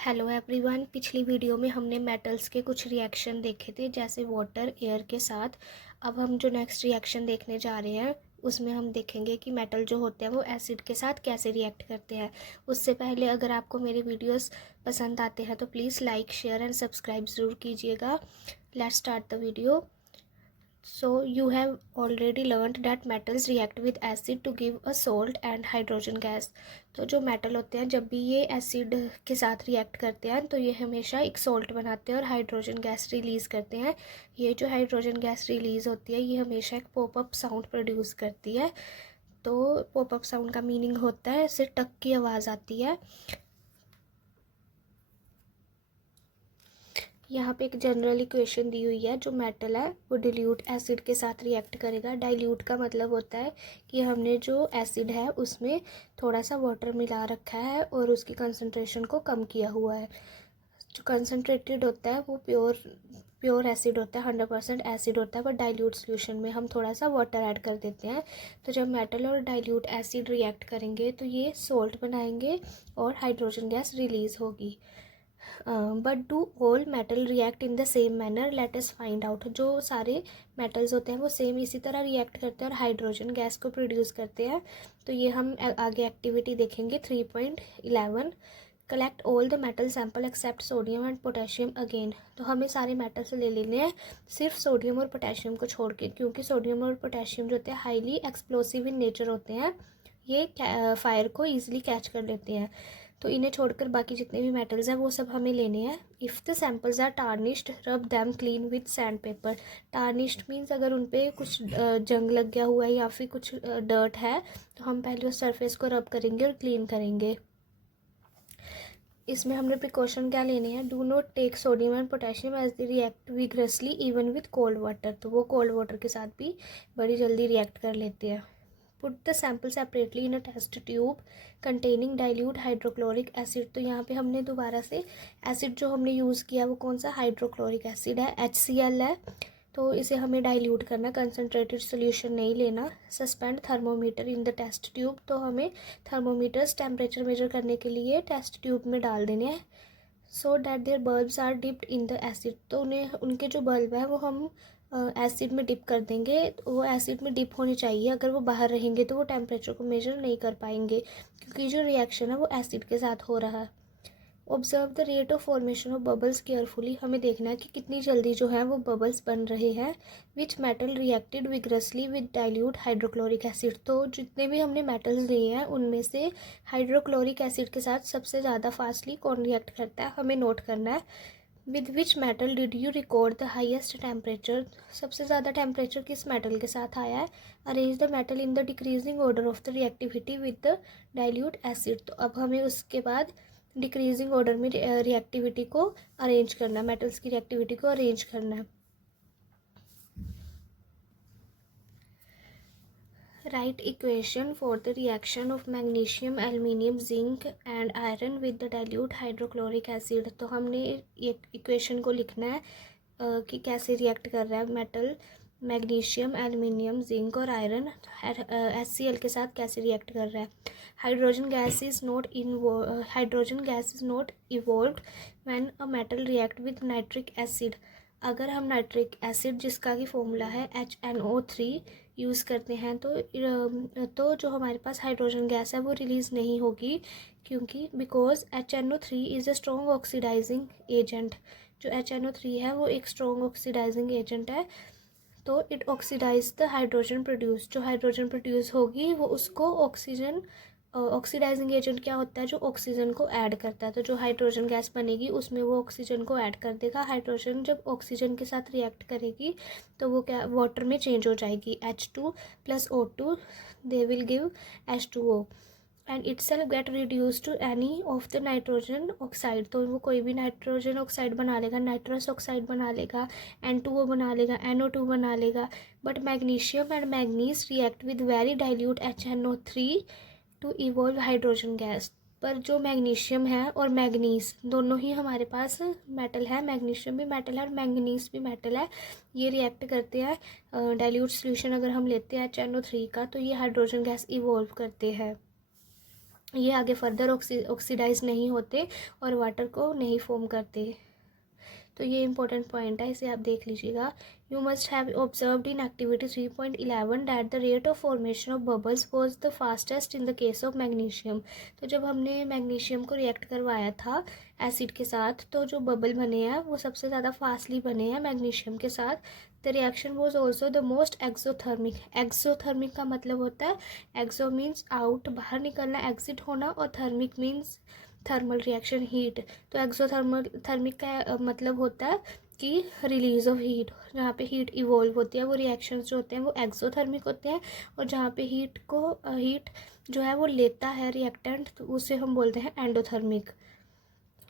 Hello everyone. पिछली video में हमने मेटल्स के कुछ रिएक्शन देखे थे, जैसे वाटर एयर के साथ। अब हम जो नेक्स्ट रिएक्शन देखने जा रहे हैं उसमें हम देखेंगे कि मेटल जो होते हैं वो एसिड के साथ कैसे रिएक्ट करते हैं। उससे पहले अगर आपको मेरे वीडियोस पसंद आते हैं तो please like share and subscribe ज़रूर कीजिएगा। Let's start the video. So you have already learned that metals react with acid to give a salt and hydrogen gas। तो जो मेटल होते हैं जब भी ये एसिड के साथ रिएक्ट करते हैं तो ये हमेशा एक सॉल्ट बनाते हैं और हाइड्रोजन गैस रिलीज़ करते हैं। ये जो हाइड्रोजन गैस रिलीज़ होती है ये हमेशा एक पॉपअप साउंड प्रोड्यूस करती है। तो पॉपअप साउंड का मीनिंग होता है इससे टक की आवाज़ आती है। यहाँ पे एक जनरल इक्वेशन दी हुई है। जो मेटल है वो डिल्यूट एसिड के साथ रिएक्ट करेगा। डाइल्यूट का मतलब होता है कि हमने जो एसिड है उसमें थोड़ा सा वाटर मिला रखा है और उसकी कंसंट्रेशन को कम किया हुआ है। जो कंसनट्रेटेड होता है वो प्योर एसिड होता है, 100% एसिड होता है, पर डाइल्यूट सोल्यूशन में हम थोड़ा सा वाटर ऐड कर देते हैं। तो जब मेटल और डाइल्यूट एसिड रिएक्ट करेंगे तो ये सॉल्ट बनाएंगे और हाइड्रोजन गैस रिलीज़ होगी। But do all metal react in the same manner? Let us find out. जो सारे मेटल्स होते हैं वो सेम इसी तरह रिएक्ट करते हैं और हाइड्रोजन गैस को प्रोड्यूस करते हैं। तो ये हम आगे एक्टिविटी देखेंगे 3.11। Collect all the metal sample except sodium and potassium again. तो हमें सारे मेटल्स ले लेने हैं सिर्फ सोडियम और पोटेशियम को छोड़ के, क्योंकि सोडियम और पोटेशियम जो होते हैं हाईली एक्सप्लोसिव इन नेचर होते हैं। ये फायर को ईजिली कैच कर लेते हैं। तो इन्हें छोड़कर बाकी जितने भी मेटल्स हैं वो सब हमें लेने हैं। If the samples are tarnished rub them clean with sand paper. Tarnished means अगर उन पर कुछ जंग लग गया हुआ है या फिर कुछ डर्ट है तो हम पहले उस सरफेस को रब करेंगे और क्लीन करेंगे। इसमें हमने प्रिकॉशन क्या लेने हैं? Do not take sodium and potassium as the react vigorously even with cold water. तो वो कोल्ड वाटर के साथ भी बड़ी जल्दी रिएक्ट कर लेते हैं। Put the sample separately in a test tube containing dilute hydrochloric acid. तो यहाँ पे हमने दोबारा से एसिड जो हमने यूज़ किया वो कौन सा? हाइड्रोक्लोरिक एसिड है, HCl है। तो इसे हमें डाइल्यूट करना, कंसनट्रेटेड सोल्यूशन नहीं लेना। Suspend thermometer in the test tube. तो हमें थर्मोमीटर्स टेम्परेचर मेजर करने के लिए टेस्ट ट्यूब में डाल देने हैं। So that their bulbs are dipped in the acid. तो उन्हें उनके जो बल्ब है वो हम एसिड में डिप कर देंगे। वो एसिड में डिप होने चाहिए, अगर वो बाहर रहेंगे तो वो टेम्परेचर को मेजर नहीं कर पाएंगे, क्योंकि जो रिएक्शन है वो एसिड के साथ हो रहा है। Observe the rate of formation of bubbles carefully. हमें देखना है कि कितनी जल्दी जो है वो बबल्स बन रहे हैं। Which metal reacted vigorously with dilute hydrochloric acid. तो जितने भी हमने मेटल्स लिए हैं उनमें से हाइड्रोक्लोरिक एसिड के साथ सबसे ज़्यादा फास्टली कौन रिएक्ट करता है, हमें नोट करना है। With which metal did you record the highest temperature. सबसे ज़्यादा टेम्परेचर किस मेटल के साथ आया है? Arrange the metal in the decreasing order of the reactivity with the dilute acid. तो अब हमें उसके बाद डिक्रीजिंग ऑर्डर में रिएक्टिविटी को अरेंज करना है, मेटल्स की रिएक्टिविटी को अरेंज करना है। Right equation for the reaction of magnesium, aluminium, zinc and iron with the dilute hydrochloric acid. तो हमने एक इक्वेशन को लिखना है कि कैसे रिएक्ट कर रहा है मेटल मैग्नीशियम, एल्यूमिनियम, जिंक और आयरन HCl के साथ कैसे रिएक्ट कर रहा है। Hydrogen gas is not evolved when a metal react with nitric acid. अगर हम नाइट्रिक एसिड जिसका कि फॉर्मूला है HNO3 यूज़ करते हैं तो जो हमारे पास हाइड्रोजन गैस है वो रिलीज़ नहीं होगी, क्योंकि because HNO3 is a strong oxidising agent. जो HNO3 है वो एक स्ट्रॉन्ग ऑक्सीडाइजिंग एजेंट है। तो it oxidise the hydrogen produce. जो हाइड्रोजन प्रोड्यूस होगी वो उसको ऑक्सीजन, ऑक्सीडाइजिंग एजेंट क्या होता है? जो ऑक्सीजन को ऐड करता है। तो जो हाइड्रोजन गैस बनेगी उसमें वो ऑक्सीजन को ऐड कर देगा। हाइड्रोजन जब ऑक्सीजन के साथ रिएक्ट करेगी तो वो क्या वाटर में चेंज हो जाएगी, H2 + O2 they will give H2O and itself get reduce to any of the nitrogen oxide. तो वो कोई भी नाइट्रोजन ऑक्साइड बना लेगा, नाइट्रस ऑक्साइड बना लेगा, N2O बना लेगा, NO2 बना लेगा। But magnesium and manganese react with very dilute HNO3 to evolve hydrogen gas. पर जो मैग्नीशियम है और मैग्नीज दोनों ही हमारे पास मेटल है, मैग्नीशियम भी मेटल है और मैंगनीज भी मेटल है। ये रिएक्ट करते हैं डाइल्यूट सोल्यूशन अगर हम लेते हैं HNO3 का तो ये हाइड्रोजन गैस इवॉल्व करते हैं। ये आगे फर्दर ऑक्सीडाइज नहीं होते और वाटर को नहीं फॉर्म करते। तो ये इंपॉर्टेंट पॉइंट है, इसे आप देख लीजिएगा। You must have observed in activity 3.11 that the rate of formation of bubbles was the fastest in the case of magnesium. तो जब हमने मैग्नीशियम को रिएक्ट करवाया था एसिड के साथ, तो जो बबल बने हैं वो सबसे ज़्यादा फास्टली बने हैं मैग्नीशियम के साथ। The reaction was also the most exothermic. Exothermic का मतलब होता है, एक्सो मीन्स आउट, बाहर निकलना, एग्जिट होना, और thermic means thermal reaction, heat. तो थर्मिक का मतलब होता है कि रिलीज ऑफ हीट, जहाँ पे हीट इवॉल्व होती है, वो रिएक्शंस जो होते हैं वो एक्सोथर्मिक होते हैं। और जहाँ पे हीट जो है वो लेता है रिएक्टेंट, तो उसे हम बोलते हैं endothermic.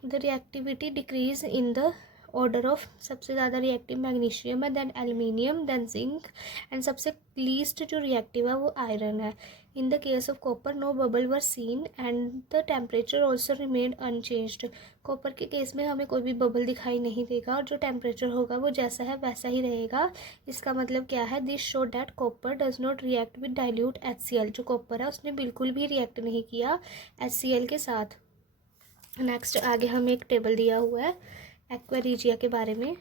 The reactivity decrease in the order of, सबसे ज़्यादा रिएक्टिव मैग्नीशियम है, then aluminium, then zinc, and सबसे लीस्ट जो रिएक्टिव है वो आयरन है। In the case of copper no bubble were seen and the temperature also remained unchanged. Copper के case में हमें कोई भी बबल दिखाई नहीं देगा और जो टेम्परेचर होगा वो जैसा है वैसा ही रहेगा। इसका मतलब क्या है? This show that copper does not react with dilute HCl। जो कॉपर है उसने बिल्कुल भी रिएक्ट नहीं किया HCl के साथ। नेक्स्ट आगे हमें एक टेबल दिया हुआ है एक्वा रीजिया के बारे में।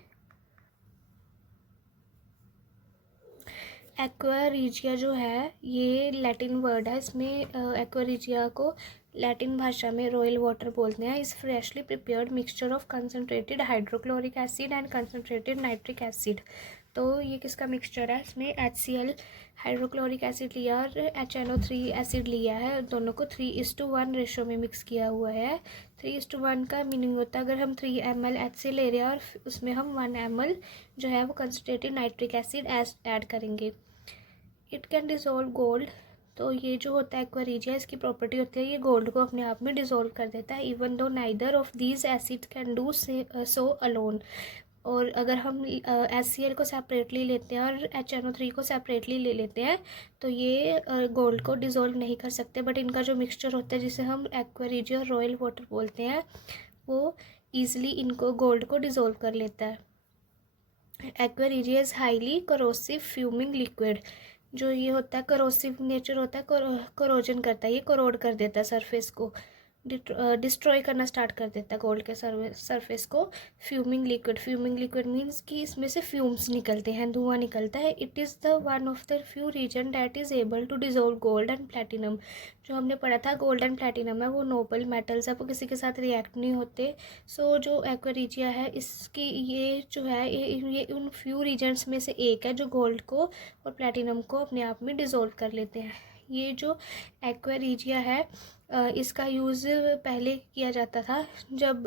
एक्वा रीजिया जो है ये लैटिन वर्ड है, इसमें एक्वा रीजिया को लैटिन भाषा में रॉयल वाटर बोलते हैं। इस freshly prepared mixture of concentrated hydrochloric acid and concentrated nitric acid. तो ये किसका मिक्सचर है? इसमें HCl हाइड्रोक्लोरिक एसिड लिया और HNO3 एसिड लिया है, दोनों को 3:1 रेशो में मिक्स किया हुआ है। 3:1 का मीनिंग होता है अगर हम 3 ml HCl ले रहे हैं और उसमें हम 1 ml जो है वो कंसनट्रेटेड नाइट्रिक एसिड ऐड करेंगे। It can dissolve gold. तो ये जो होता है एक्वा रीजिया, इसकी प्रॉपर्टी होती है ये गोल्ड को अपने आप में डिज़ोल्व कर देता है। Even though neither of these acid can do so alone. और अगर हम HCl को सेपरेटली लेते हैं और HNO3 को सेपरेटली ले लेते हैं तो ये गोल्ड को डिज़ोल्व नहीं कर सकते, बट इनका जो मिक्सचर होता है जिसे हम एक्वा रीजिया और रॉयल वाटर बोलते हैं वो ईजिली इनको गोल्ड को डिज़ोल्व कर लेता है। Aqua regia is highly corrosive fuming liquid. जो ये होता है करोसिव नेचर होता है, कोरोजन करता है, ये कोरोड कर देता है सरफेस को, डिस्ट्रॉय करना स्टार्ट कर देता है गोल्ड के सरफेस को। फ्यूमिंग लिक्विड मीन्स कि इसमें से फ्यूम्स निकलते हैं, धुआं निकलता है। It is the one of the few reason that is able to dissolve gold and platinum. जो हमने पढ़ा था गोल्ड एंड प्लेटिनम है वो नोबल मेटल्स है, वो किसी के साथ रिएक्ट नहीं होते। सो जो एक्वा रीजिया है इसकी ये जो है ये उन फ्यू रीजन्स में से एक है जो गोल्ड को और प्लेटिनम को अपने आप में डिज़ोल्व कर लेते हैं। ये जो एक्वा रीजिया है इसका यूज़ पहले किया जाता था जब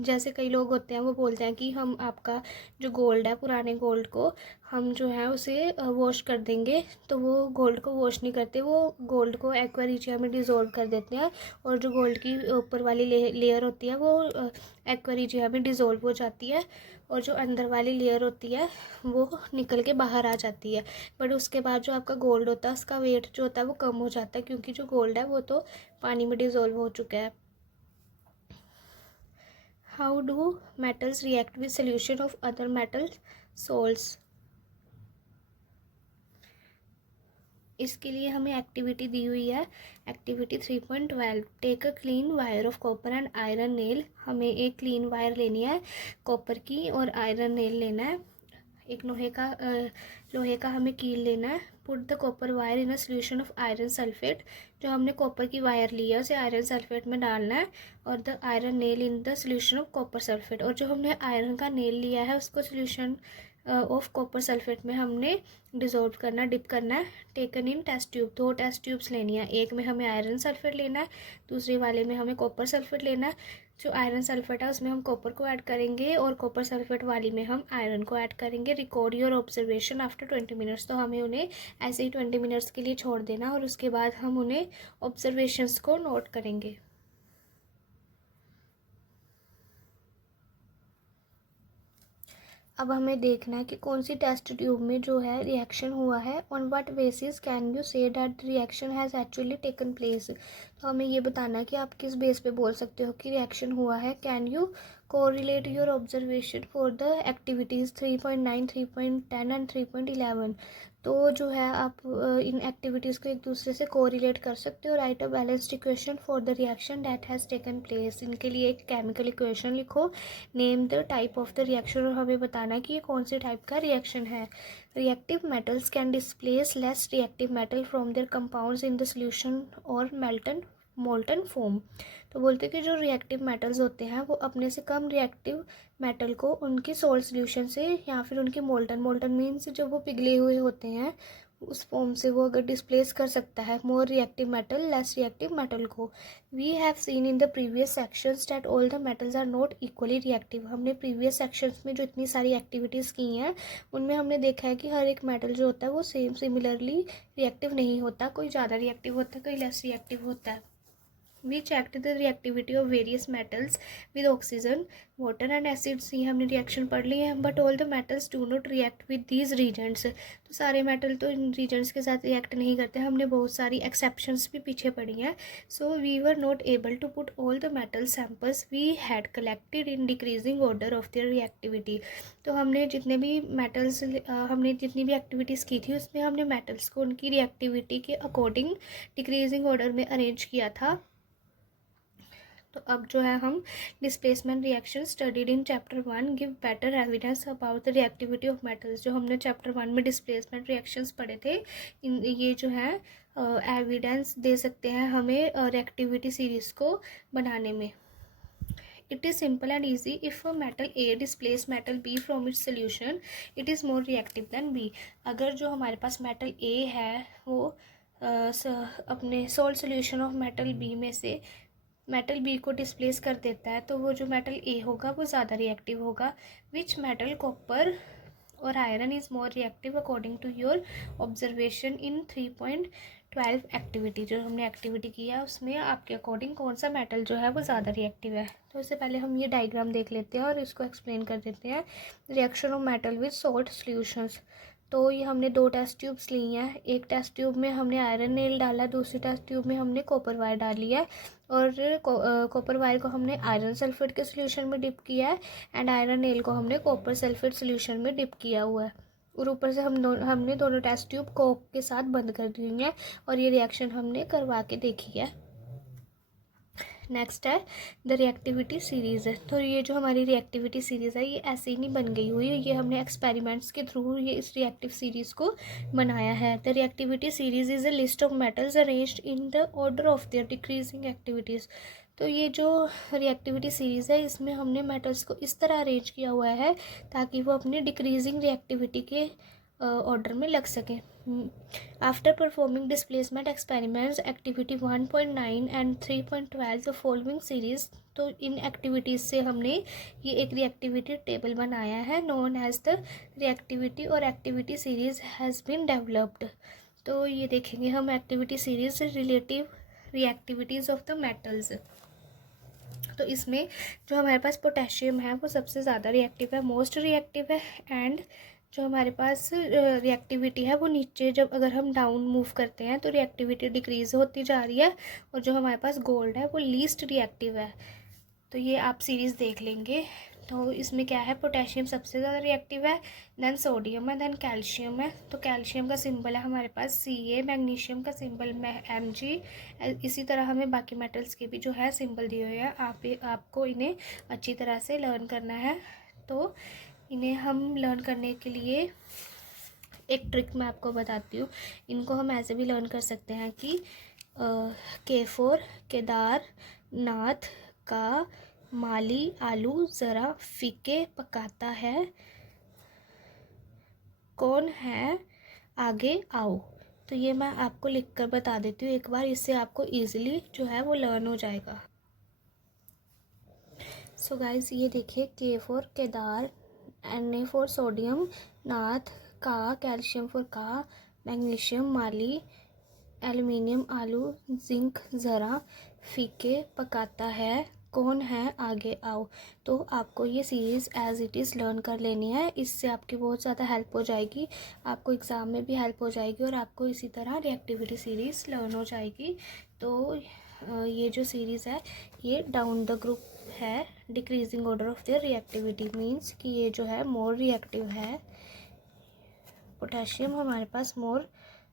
जैसे कई लोग होते हैं वो बोलते हैं कि हम आपका जो गोल्ड है पुराने गोल्ड को हम जो है उसे वॉश कर देंगे, तो वो गोल्ड को वॉश नहीं करते, वो गोल्ड को एक्वा रीजिया में डिज़ोल्व कर देते हैं और जो गोल्ड की ऊपर वाली लेयर होती है वो एक्वा रीजिया में डिज़ोल्व हो जाती है और जो अंदर वाली लेयर होती है वो निकल के बाहर आ जाती है। बट उसके बाद जो आपका गोल्ड होता है उसका वेट जो होता है वो कम हो जाता है क्योंकि जो गोल्ड है वो तो पानी में डिज़ोल्व हो चुका है। How do metals react with solution of other metal salts? इसके लिए हमें एक्टिविटी दी हुई है activity 3.12। Take a clean wire of copper and iron nail. हमें एक क्लीन वायर लेनी है कॉपर की और आयरन नेल लेना है, एक लोहे का हमें कील लेना है। Put the copper wire in a solution of iron sulphate. जो हमने कॉपर की वायर ली है उसे आयरन सल्फेट में डालना है और the iron nail in the solution of copper sulphate. और जो हमने आयरन का नेल लिया है उसको सोल्यूशन ऑफ कॉपर सल्फेट में हमने डिज़ोल्व करना, डिप करना है। Taken in test tube. 2 test tubes लेनी है, एक में हमें आयरन सल्फेट लेना है, दूसरे वाले में हमें कॉपर सल्फेट लेना है। जो आयरन सल्फेट है उसमें हम कॉपर को ऐड करेंगे और कॉपर सल्फेट वाली में हम आयरन को ऐड करेंगे। Record your observation after 20 minutes. तो हमें उन्हें ऐसे ही 20 मिनट्स के लिए छोड़ देना और उसके बाद हम उन्हें ऑब्जर्वेशंस को नोट करेंगे। अब हमें देखना है कि कौन सी टेस्ट ट्यूब में जो है रिएक्शन हुआ है। On what basis can you say that reaction has actually taken place. हमें ये बताना है कि आप किस बेस पे बोल सकते हो कि रिएक्शन हुआ है। Can you correlate your observation for the activities 3.9, 3.10 and 3.11। तो जो है आप इन एक्टिविटीज़ को एक दूसरे से कोरिलेट कर सकते हो। Right a balanced equation for the reaction that has taken place. इनके लिए एक केमिकल इक्वेशन लिखो। Name the type of the reaction, और हमें बताना है कि ये कौन सी टाइप का रिएक्शन है। Reactive metals can displace less reactive metal from there compounds in the solution और मोल्टन फोम। तो बोलते हैं कि जो रिएक्टिव मेटल्स होते हैं वो अपने से कम रिएक्टिव मेटल को उनकी सोल्ट सोल्यूशन से या फिर उनकी मोल्टन मीन्स जो वो पिघले हुए होते हैं उस फॉर्म से वो अगर डिस्प्लेस कर सकता है more reactive metal less reactive metal को। We have seen in the previous sections that all the metals are not equally reactive. हमने प्रीवियस सेक्शंस में जो इतनी सारी एक्टिविटीज़ की हैं उनमें हमने देखा है कि हर एक मेटल जो होता है वो सिमिलरली रिएक्टिव नहीं होता। कोई ज़्यादा रिएक्टिव होता है, कोई लेस रिएक्टिव होता है। We checked the reactivity of various metals with oxygen, water and acids। ये हमने रिएक्शन पढ़ ली है। But all the metals do not react with these reasons. तो सारे मेटल तो इन रीजन्स के साथ रिएक्ट नहीं करते। हमने बहुत सारी एक्सेप्शंस भी पीछे पढ़ी हैं। So we were not able to put all the metal samples we had collected in decreasing order of their reactivity. तो हमने जितने भी मेटल्स हमने जितनी भी एक्टिविटीज़ की थी उसमें हमने मेटल्स को उनकी रिएक्टिविटी के अकॉर्डिंग डिक्रीजिंग ऑर्डर में अरेंज किया था। तो अब जो है हम displacement reaction studied in chapter 1 give better evidence about the reactivity of metals. जो हमने चैप्टर 1 में डिस्प्लेसमेंट रिएक्शंस पढ़े थे ये जो है एविडेंस दे सकते हैं हमें रिएक्टिविटी सीरीज़ को बनाने में। It is simple and easy. If a metal A displace metal B from its solution, it is more reactive than B। अगर जो हमारे पास मेटल A है वो अपने salt solution of metal B में से मेटल बी को डिस्प्लेस कर देता है तो वो जो मेटल ए होगा वो ज़्यादा रिएक्टिव होगा। विच मेटल कॉपर और iron is more reactive according to your observation in 3.12 activity. जो हमने एक्टिविटी की है उसमें आपके अकॉर्डिंग कौन सा मेटल जो है वो ज़्यादा रिएक्टिव है। तो इससे पहले हम ये डायग्राम देख लेते हैं और इसको एक्सप्लेन कर देते हैं। Reaction of metal with salt solutions. तो ये हमने दो टेस्ट ट्यूब्स ली हैं। एक टेस्ट ट्यूब में हमने आयरन नेल डाला, दूसरी टेस्ट ट्यूब में हमने कॉपर वायर डाली है और कॉपर वायर को हमने आयरन सल्फेट के सोल्यूशन में डिप किया है एंड आयरन नेल को हमने कॉपर सल्फेट सोल्यूशन में डिप किया हुआ है। और ऊपर से हमने दोनों टेस्ट ट्यूब कोक के साथ बंद कर दी है और ये रिएक्शन हमने करवा के देखी है। नेक्स्ट है द रिएक्टिविटी सीरीज़ है। तो ये जो हमारी रिएक्टिविटी सीरीज़ है ये ऐसे ही नहीं बन गई हुई है, ये हमने एक्सपेरिमेंट्स के थ्रू ये इस रिएक्टिव सीरीज़ को बनाया है। The reactivity series is a list of metals arranged in the order of their decreasing activities. तो ये जो रिएक्टिविटी सीरीज़ है इसमें हमने मेटल्स को इस तरह अरेंज किया हुआ है ताकि वो अपनी डिक्रीजिंग रिएक्टिविटी के ऑर्डर में लग सकें। After performing displacement experiments activity 1.9 and 3.12 the following series. तो इन एक्टिविटीज़ से हमने ये एक रिएक्टिविटी टेबल बनाया है नोन एज द रिएक्टिविटी और activity series has been developed. तो ये देखेंगे हम activity series relative reactivities of the metals. तो इसमें जो हमारे पास पोटेशियम है वो सबसे ज़्यादा रिएक्टिव है, मोस्ट रिएक्टिव है। एंड जो हमारे पास रिएक्टिविटी है वो नीचे जब अगर हम डाउन मूव करते हैं तो रिएक्टिविटी डिक्रीज़ होती जा रही है। और जो हमारे पास गोल्ड है वो लीस्ट रिएक्टिव है। तो ये आप सीरीज़ देख लेंगे। तो इसमें क्या है, पोटेशियम सबसे ज़्यादा रिएक्टिव है, देन सोडियम है, देन कैल्शियम है। तो कैल्शियम का सिंबल है हमारे पास Ca, मैग्नीशियम का सिंबल Mg। इसी तरह हमें बाकी मेटल्स के भी जो है सिंबल दिए हुए हैं। आपको इन्हें अच्छी तरह से लर्न करना है। तो इन्हें हम लर्न करने के लिए एक ट्रिक मैं आपको बताती हूँ। इनको हम ऐसे भी लर्न कर सकते हैं कि K4 केदार नाथ का माली आलू ज़रा फीके पकाता है, कौन है आगे आओ। तो ये मैं आपको लिखकर बता देती हूँ एक बार, इससे आपको इजीली जो है वो लर्न हो जाएगा। सो गाइस ये देखिए, K4 Kedar, Na for sodium, Nath का, कैल्शियम फॉर का, मैग्नीशियम माली, एल्युमिनियम आलू, जिंक ज़रा फीके पकाता है, कौन है आगे आओ। तो आपको ये series as it is learn कर लेनी है। इससे आपकी बहुत ज़्यादा हेल्प हो जाएगी, आपको एग्ज़ाम में भी हेल्प हो जाएगी और आपको इसी तरह रिएक्टिविटी सीरीज़ लर्न हो जाएगी। तो ये जो सीरीज़ है ये डाउन द ग्रुप है, decreasing order of their reactivity means कि ये जो है मोर रिएक्टिव है, पोटेशियम हमारे पास मोर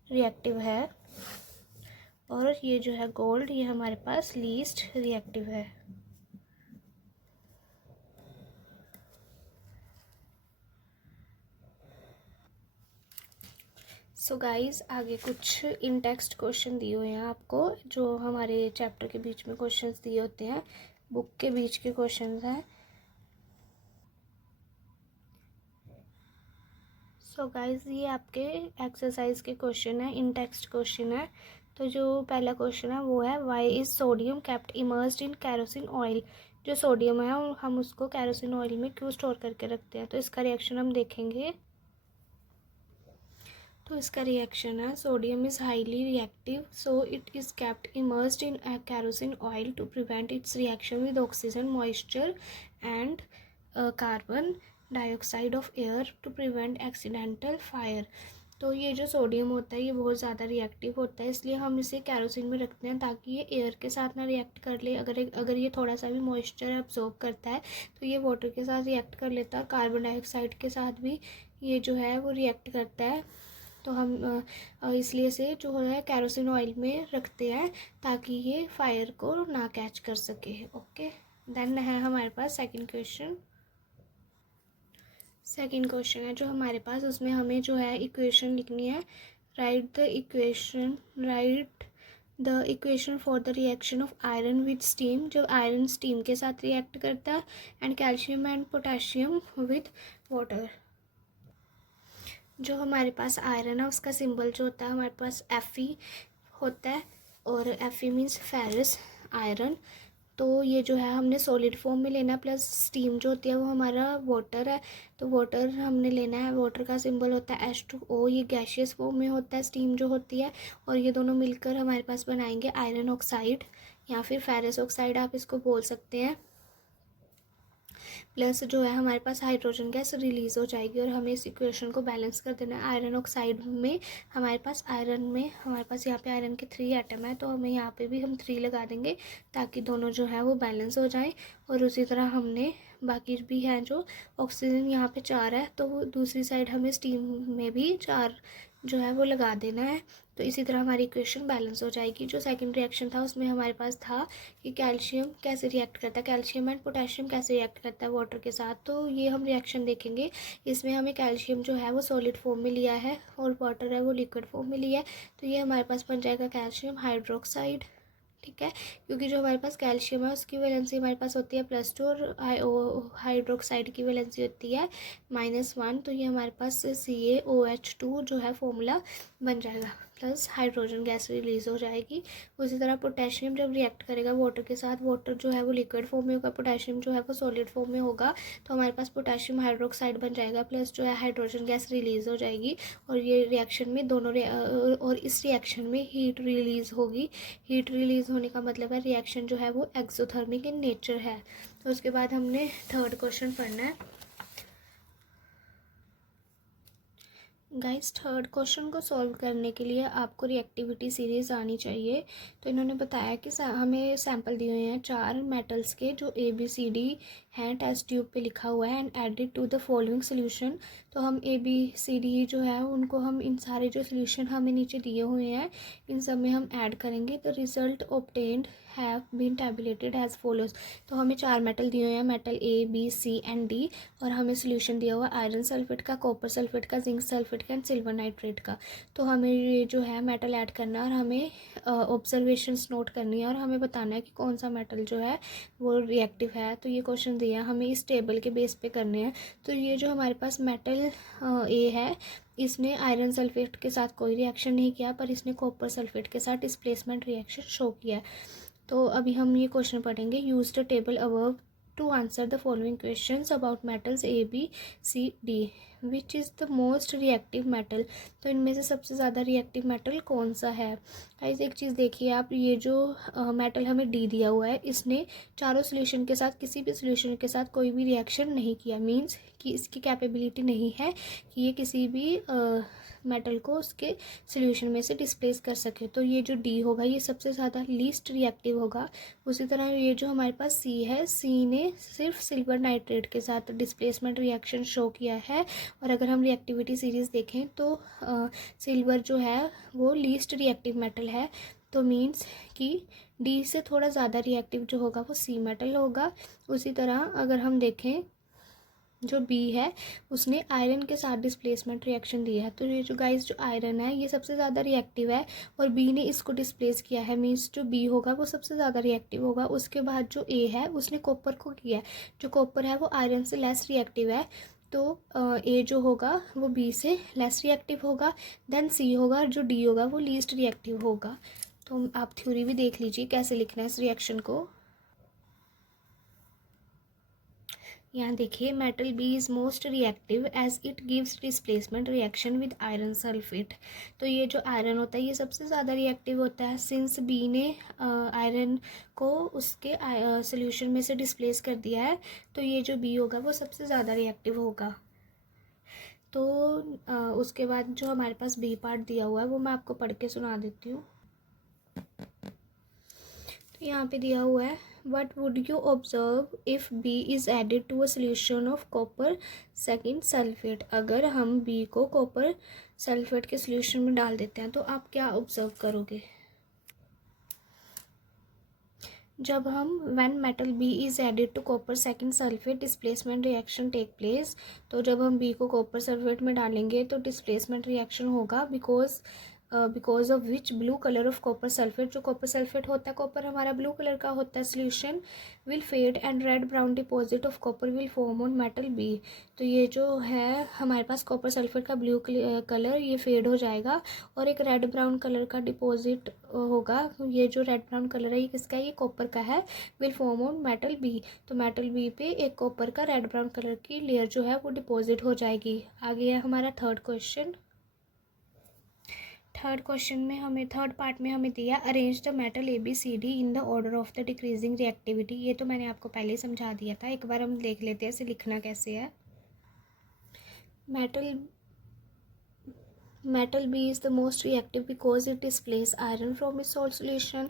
रिएक्टिव है, और ये जो है गोल्ड ये हमारे पास लीस्ट रिएक्टिव है। सो गाइस आगे कुछ इन टेक्स्ट क्वेश्चन दिए हुए हैं आपको, जो हमारे चैप्टर के बीच में क्वेश्चंस दिए होते हैं, बुक के बीच के क्वेश्चंस हैं। सो गाइस ये आपके एक्सरसाइज के क्वेश्चन है, इन टेक्स्ट क्वेश्चन है। तो जो पहला क्वेश्चन है वो है why is sodium kept immersed in kerosene oil. जो सोडियम है हम उसको कैरोसिन ऑयल में क्यों स्टोर करके रखते हैं, तो इसका रिएक्शन हम देखेंगे। तो इसका रिएक्शन है sodium is highly reactive so it is kept immersed in kerosene oil to prevent its reaction with oxygen moisture and carbon dioxide of air to prevent accidental fire. तो ये जो सोडियम होता है ये बहुत ज़्यादा रिएक्टिव होता है, इसलिए हम इसे कैरोसिन में रखते हैं ताकि ये एयर के साथ ना रिएक्ट कर ले। अगर ये थोड़ा सा भी मॉइस्चर एब्जॉर्ब करता है तो ये वाटर के साथ रिएक्ट कर लेता है, और कार्बन डाइऑक्साइड के साथ भी ये जो है वो रिएक्ट करता है। तो हम इसलिए से जो है कैरोसिन ऑयल में रखते हैं ताकि ये फायर को ना कैच कर सके। ओके, देन है हमारे पास सेकंड क्वेश्चन। सेकंड क्वेश्चन है जो हमारे पास, उसमें हमें जो है इक्वेशन लिखनी है। Right the equation for the reaction of iron with steam. जो आयरन स्टीम के साथ रिएक्ट करता है, and calcium and potassium with water. जो हमारे पास आयरन है उसका सिंबल जो होता है हमारे पास Fe होता है, और Fe मीन्स फेरस आयरन। तो ये जो है हमने सॉलिड फॉर्म में लेना है, प्लस स्टीम जो होती है वो हमारा वाटर है, तो वाटर हमने लेना है। वाटर का सिंबल होता है H2O, ये गैशियस फॉर्म में होता है स्टीम जो होती है, और ये दोनों मिलकर हमारे पास बनाएंगे आयरन ऑक्साइड या फिर फेरस ऑक्साइड आप इसको बोल सकते हैं। प्लस जो है हमारे पास हाइड्रोजन गैस रिलीज हो जाएगी, और हमें इस इक्वेशन को बैलेंस कर देना है। आयरन ऑक्साइड में हमारे पास यहाँ पे आयरन के 3 एटम है, तो हमें यहाँ पे भी हम 3 लगा देंगे ताकि दोनों जो है वो बैलेंस हो जाए। और उसी तरह हमने बाकी भी हैं जो ऑक्सीजन यहाँ पे 4 है, तो वो दूसरी साइड हमें स्टीम में भी 4 जो है वो लगा देना है। तो इसी तरह हमारी इक्वेशन बैलेंस हो जाएगी। जो सेकंड रिएक्शन था उसमें हमारे पास था कि कैल्शियम कैसे रिएक्ट करता है, कैल्शियम एंड पोटेशियम कैसे रिएक्ट करता है वाटर के साथ। तो ये हम रिएक्शन देखेंगे। इसमें हमें कैल्शियम जो है वो सॉलिड फॉर्म में लिया है, और वाटर है वो लिक्विड फॉर्म में लिया है। तो ये हमारे पास बन जाएगा कैल्शियम हाइड्रोक्साइड, ठीक है। क्योंकि जो हमारे पास कैल्शियम है उसकी वैलेंसी हमारे पास होती है +2, और हाइड्रोक्साइड की वैलेंसी होती है -1। तो ये हमारे पास CaOH2 जो है फॉर्मूला बन जाएगा, प्लस हाइड्रोजन गैस रिलीज हो जाएगी। उसी तरह पोटेशियम जब रिएक्ट करेगा वाटर के साथ, वाटर जो है वो लिक्विड फॉर्म में होगा, पोटेशियम जो है वो सॉलिड फॉर्म में होगा, तो हमारे पास पोटेशियम हाइड्रोक्साइड बन जाएगा, प्लस जो है हाइड्रोजन गैस रिलीज हो जाएगी। और ये रिएक्शन में और इस रिएक्शन में हीट रिलीज होगी। हीट रिलीज होने का मतलब है रिएक्शन जो है वो एक्सोथर्मिक इन नेचर है। तो उसके बाद हमने थर्ड क्वेश्चन पढ़ना है। गाइस थर्ड क्वेश्चन को सॉल्व करने के लिए आपको रिएक्टिविटी सीरीज़ आनी चाहिए। तो इन्होंने बताया कि हमें सैंपल दिए हुए हैं 4 मेटल्स के, जो ABCD हैं टेस्ट ट्यूब पे लिखा हुआ है, and added to the following solution. तो हम ABCD जो है उनको हम इन सारे जो सोल्यूशन हमें नीचे दिए हुए हैं इन सब में हम ऐड करेंगे। तो result obtained have been tabulated as follows. तो हमें 4 मेटल दिए हुए हैं, metal A B C and D, और हमें सोल्यूशन दिया हुआ आयरन सल्फेट का, कॉपर सल्फेट का, जिंक सल्फेट का एंड सिल्वर नाइट्रेट का। तो हमें ये जो है मेटल ऐड करना है, और हमें ऑब्जर्वेशंस नोट करनी है, और हमें बताना है कि कौन सा मेटल जो है वो रिएक्टिव है। तो ये क्वेश्चन दिया हमें इस टेबल के बेस पे करने हैं। तो ये जो हमारे पास मेटल A है, इसने आयरन सल्फेट के साथ कोई रिएक्शन नहीं किया, पर इसने कॉपर सल्फेट के साथ डिस्प्लेसमेंट रिएक्शन शो किया। तो अभी हम ये क्वेश्चन पढ़ेंगे। Use the table above to answer the following questions about metals A B C D। Which is the most reactive metal, तो इनमें से सबसे ज़्यादा रिएक्टिव मेटल कौन सा है। गाइस एक चीज़ देखिए आप, ये जो मेटल हमें डी दिया हुआ है, इसने चारों सोल्यूशन के साथ, किसी भी सोल्यूशन के साथ कोई भी रिएक्शन नहीं किया, मीन्स कि इसकी कैपेबिलिटी नहीं है कि ये किसी भी मेटल को उसके सोल्यूशन में से डिस्प्लेस कर सके। तो ये जो डी होगा ये सबसे ज़्यादा लीस्ट रिएक्टिव होगा। उसी तरह ये जो हमारे पास सी है, सी ने सिर्फ सिल्वर नाइट्रेट के साथ डिस्प्लेसमेंट रिएक्शन शो किया है। और अगर हम रिएक्टिविटी सीरीज़ देखें तो सिल्वर जो है वो लीस्ट रिएक्टिव मेटल है। तो मीन्स कि डी से थोड़ा ज़्यादा रिएक्टिव जो होगा वो सी मेटल होगा। उसी तरह अगर हम देखें जो बी है उसने आयरन के साथ डिस्प्लेसमेंट रिएक्शन दिया है। तो ये जो गाइस जो आयरन है ये सबसे ज़्यादा रिएक्टिव है और बी ने इसको डिस्प्लेस किया है, मीन्स जो बी होगा वो सबसे ज़्यादा रिएक्टिव होगा। उसके बाद जो ए है उसने कॉपर को किया है, जो कॉपर है वो आयरन से लेस रिएक्टिव है। तो ए जो होगा वो बी से लेस रिएक्टिव होगा, देन सी होगा और जो डी होगा वो लीस्ट रिएक्टिव होगा। तो आप थ्योरी भी देख लीजिए कैसे लिखना है इस रिएक्शन को। यहाँ देखिए, metal B is most reactive as it gives displacement reaction with iron sulphate. तो ये जो आयरन होता है ये सबसे ज़्यादा रिएक्टिव होता है, सिंस बी ने आयरन को उसके सोल्यूशन में से डिस्प्लेस कर दिया है। तो ये जो बी होगा वो सबसे ज़्यादा रिएक्टिव होगा। तो उसके बाद जो हमारे पास बी पार्ट दिया हुआ है वो मैं आपको पढ़ के सुना देती हूँ। तो यहाँ पे दिया हुआ है, what would you observe if B is added to a solution of copper second sulfate। अगर हम B को कॉपर सल्फेट के सोल्यूशन में डाल देते हैं तो आप क्या ऑब्जर्व करोगे। जब हम when metal B is added to copper second sulfate displacement reaction take place, तो जब हम B को कॉपर सल्फेट में डालेंगे तो डिस्प्लेसमेंट रिएक्शन होगा because of which blue colour of copper sulphate, जो कॉपर सल्फेट होता है, कॉपर हमारा ब्लू कलर का होता है, solution will fade and red brown deposit of copper will form on metal B. तो ये जो है हमारे पास कॉपर सल्फेट का ब्लू कलर ये फेड हो जाएगा और एक रेड ब्राउन कलर का डिपॉजिट होगा। ये जो रेड ब्राउन कलर है ये किसका है, ये कॉपर का है, will form on metal B. तो मेटल बी पे एक कॉपर का रेड ब्राउन कलर की लेयर जो है वो डिपॉजिट हो जाएगी। आगे है हमारा थर्ड क्वेश्चन। थर्ड क्वेश्चन में हमें, थर्ड पार्ट में हमें दिया arrange the metal A B C D in the order of the decreasing reactivity. ये तो मैंने आपको पहले ही समझा दिया था, एक बार हम देख लेते हैं इसे लिखना कैसे है। Metal B is the most reactive because it displace iron from its salt solution.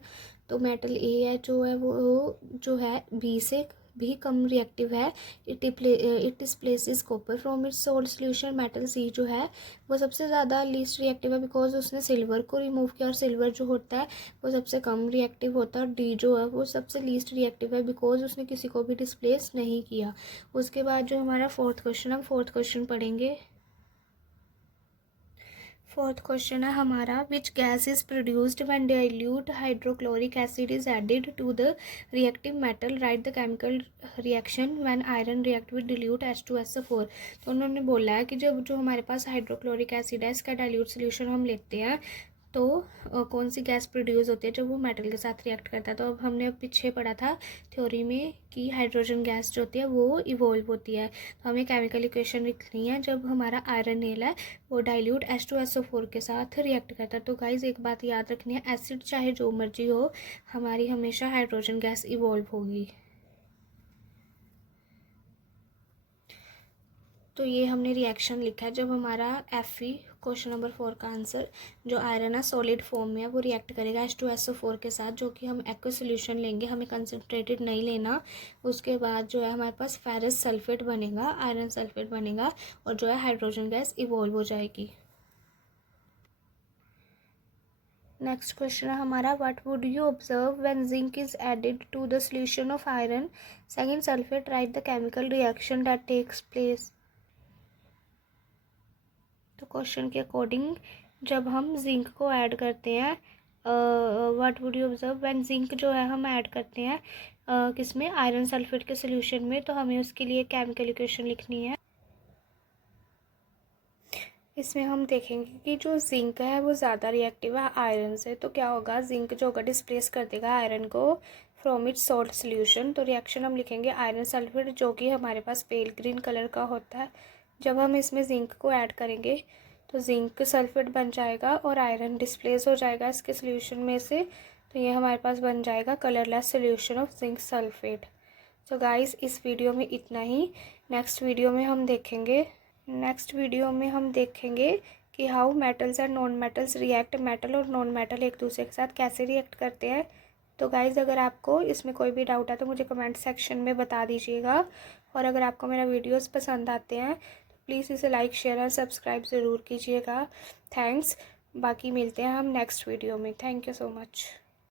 तो मेटल ए है जो है वो जो है बी से भी कम रिएक्टिव है, it displaces copper from its salt solution. Metal C जो है वो सबसे ज़्यादा लीस्ट रिएक्टिव है बिकॉज उसने सिल्वर को रिमूव किया और सिल्वर जो होता है वो सबसे कम रिएक्टिव होता है। और डी जो है वो सबसे लीस्ट रिएक्टिव है बिकॉज उसने किसी को भी डिस्प्लेस नहीं किया। उसके बाद जो हमारा फोर्थ क्वेश्चन, हम फोर्थ क्वेश्चन पढ़ेंगे। फोर्थ क्वेश्चन है हमारा, which gas is produced when dilute hydrochloric acid is added to the reactive metal, write the chemical reaction when iron react with dilute H2SO4। तो उन्होंने बोला है कि जब जो हमारे पास हाइड्रोक्लोरिक एसिड है इसका डाइल्यूट सोल्यूशन हम लेते हैं तो कौन सी गैस प्रोड्यूस होती है जब वो मेटल के साथ रिएक्ट करता है। तो अब हमने पीछे पढ़ा था थ्योरी में कि हाइड्रोजन गैस जो होती है वो इवॉल्व होती है। तो हमें केमिकल इक्वेशन लिखनी है जब हमारा आयरन नेल है वो डाइल्यूट H2SO4 के साथ रिएक्ट करता है। तो गाइज एक बात याद रखनी है, एसिड चाहे जो मर्जी हो हमारी हमेशा हाइड्रोजन गैस इवॉल्व होगी। तो ये हमने रिएक्शन लिखा है जब हमारा Fe क्वेश्चन नंबर 4 का आंसर, जो आयरन है सॉलिड फॉर्म में है वो रिएक्ट करेगा H2SO4 के साथ, जो कि हम एक्व सोल्यूशन लेंगे, हमें कंसनट्रेटेड नहीं लेना। उसके बाद जो है हमारे पास फेरस सल्फेट बनेगा, आयरन सल्फेट बनेगा और जो है हाइड्रोजन गैस इवॉल्व हो जाएगी। नेक्स्ट क्वेश्चन है हमारा, what would you observe when zinc is added to the solution of iron second sulphate, write the chemical reaction that takes place. तो क्वेश्चन के अकॉर्डिंग जब हम जिंक को ऐड करते हैं, what would you observe when zinc जो है हम ऐड करते हैं किसमें, आयरन सल्फेट के सोल्यूशन में, तो हमें उसके लिए केमिकल इक्वेशन लिखनी है। इसमें हम देखेंगे कि जो जिंक है वो ज़्यादा रिएक्टिव है आयरन से, तो क्या होगा, जिंक जो होगा डिस्प्लेस कर देगा आयरन को फ्रॉम इट्स सॉल्ट सोल्यूशन। तो रिएक्शन हम लिखेंगे आयरन सल्फेट जो कि हमारे पास पेल ग्रीन कलर का होता है, जब हम इसमें जिंक को ऐड करेंगे तो जिंक सल्फेट बन जाएगा और आयरन डिस्प्लेस हो जाएगा इसके सोल्यूशन में से। तो ये हमारे पास बन जाएगा colourless solution of zinc sulphate. तो गाइस इस वीडियो में इतना ही। नेक्स्ट वीडियो में हम देखेंगे कि how metals and non metals react, metal और नॉन मेटल एक दूसरे के साथ कैसे रिएक्ट करते हैं। तो गाइस अगर आपको इसमें कोई भी डाउट है तो मुझे कमेंट सेक्शन में बता दीजिएगा। और अगर आपको मेरा वीडियोस पसंद आते हैं तो प्लीज़ इसे लाइक शेयर और सब्सक्राइब ज़रूर कीजिएगा। थैंक्स। बाकी मिलते हैं हम नेक्स्ट वीडियो में। Thank you so much.